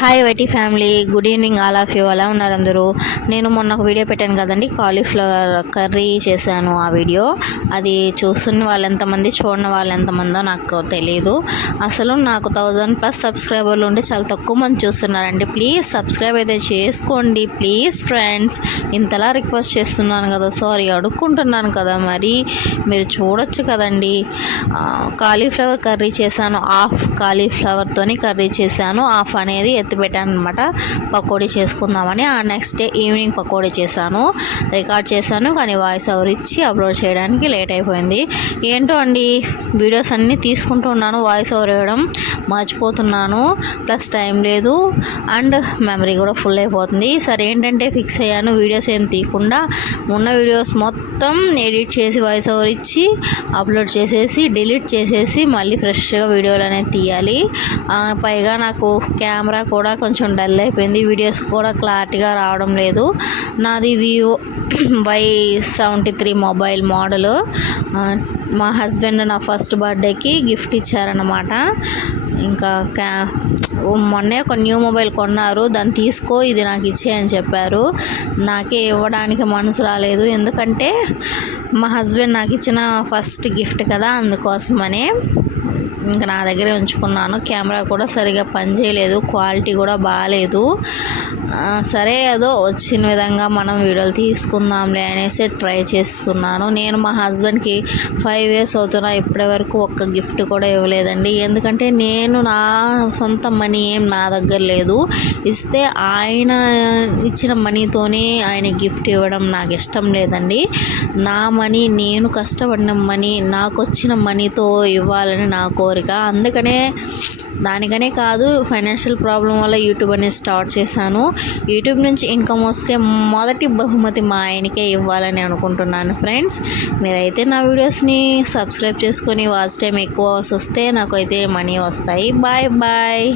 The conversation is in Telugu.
Hi YT family, good evening all of you. ఎలా ఉన్నారు అందరూ? నేను మొన్న ఒక వీడియో పెట్టాను కదండి, కాలీఫ్లవర్ కర్రీ చేశాను. ఆ వీడియో అది చూస్తున్న వాళ్ళు ఎంతమంది, చూడని వాళ్ళు ఎంతమందో నాకు తెలియదు. అసలు నాకు 1000+ సబ్స్క్రైబర్లు ఉండి చాలా తక్కువ మంది చూస్తున్నారండి. ప్లీజ్ సబ్స్క్రైబ్ అయితే చేసుకోండి ప్లీజ్ ఫ్రెండ్స్. ఇంతలా రిక్వెస్ట్ చేస్తున్నాను కదా, సారీ అడుక్కుంటున్నాను కదా, మరి మీరు చూడొచ్చు కదండి. కాలీఫ్లవర్ కర్రీ చేశాను, హాఫ్ కాలీఫ్లవర్తోని కర్రీ చేశాను, హాఫ్ అనేది ఎత్తిపెట్టాను అనమాట. పకోడీ చేసుకుందామని. ఆ నెక్స్ట్ డే ఈవినింగ్ పకోడీ చేశాను, రికార్డ్ చేశాను, కానీ వాయిస్ ఓవర్ ఇచ్చి అప్లోడ్ చేయడానికి లేట్ అయిపోయింది. ఏంటో అండి, వీడియోస్ అన్నీ తీసుకుంటూ ఉన్నాను, వాయిస్ ఓవర్ ఇవ్వడం మర్చిపోతున్నాను, ప్లస్ టైం లేదు అండ్ మెమరీ కూడా ఫుల్ అయిపోతుంది. సరే ఏంటంటే ఫిక్స్ అయ్యాను, వీడియోస్ ఏం తీయకుండా ఉన్న వీడియోస్ మొత్తం ఎడిట్ చేసి వాయిస్ ఓవర్ ఇచ్చి అప్లోడ్ చేసేసి డిలీట్ చేసేసి మళ్ళీ ఫ్రెష్గా వీడియోలు అనేది తీయాలి. పైగా నాకు కెమెరా కూడా కొంచెం డల్ అయిపోయింది, వీడియోస్ కూడా క్లారిటీగా రావడం లేదు. నాది వివో Y73 మొబైల్ మోడలు. మా హస్బెండ్ నా ఫస్ట్ బర్త్డేకి గిఫ్ట్ ఇచ్చారనమాట. ఇంకా మొన్నే ఒక న్యూ మొబైల్ కొన్నారు, దాన్ని తీసుకో ఇది నాకు ఇచ్చేయని చెప్పారు. నాకే ఇవ్వడానికి మనసు రాలేదు, ఎందుకంటే మా హస్బెండ్ నాకు ఇచ్చిన ఫస్ట్ గిఫ్ట్ కదా, అందుకోసమనే ఇంకా నా దగ్గరే ఉంచుకున్నాను. కెమెరా కూడా సరిగా పనిచేయలేదు, క్వాలిటీ కూడా బాగాలేదు. సరే ఏదో వచ్చిన విధంగా మనం వీడియోలు తీసుకుందాంలే అనేసి ట్రై చేస్తున్నాను. నేను మా హస్బెండ్కి 5 years అవుతున్నా, ఇప్పటి వరకు ఒక్క గిఫ్ట్ కూడా ఇవ్వలేదండి. ఎందుకంటే నేను నా సొంత మనీ ఏం నా దగ్గర లేదు, ఇస్తే ఆయన ఇచ్చిన మనీతోనే ఆయన గిఫ్ట్ ఇవ్వడం నాకు ఇష్టం లేదండి. నా మనీ, నేను కష్టపడిన మనీ, నాకు వచ్చిన మనీతో ఇవ్వాలని నా కోరిక. అందుకనే దానికనే కాదు, ఫైనాన్షియల్ ప్రాబ్లం వల్ల యూట్యూబ్ అనేది స్టార్ట్ చేశాను. యూట్యూబ్ నుంచి ఇన్కమ్ వస్తే మొదటి బహుమతి మా ఆయనకే ఇవ్వాలని అనుకుంటున్నాను ఫ్రెండ్స్. మీరైతే నా వీడియోస్ని సబ్స్క్రైబ్ చేసుకొని వాచ్ టైం ఎక్కువ వస్తే నాకైతే మనీ వస్తాయి. Bye bye.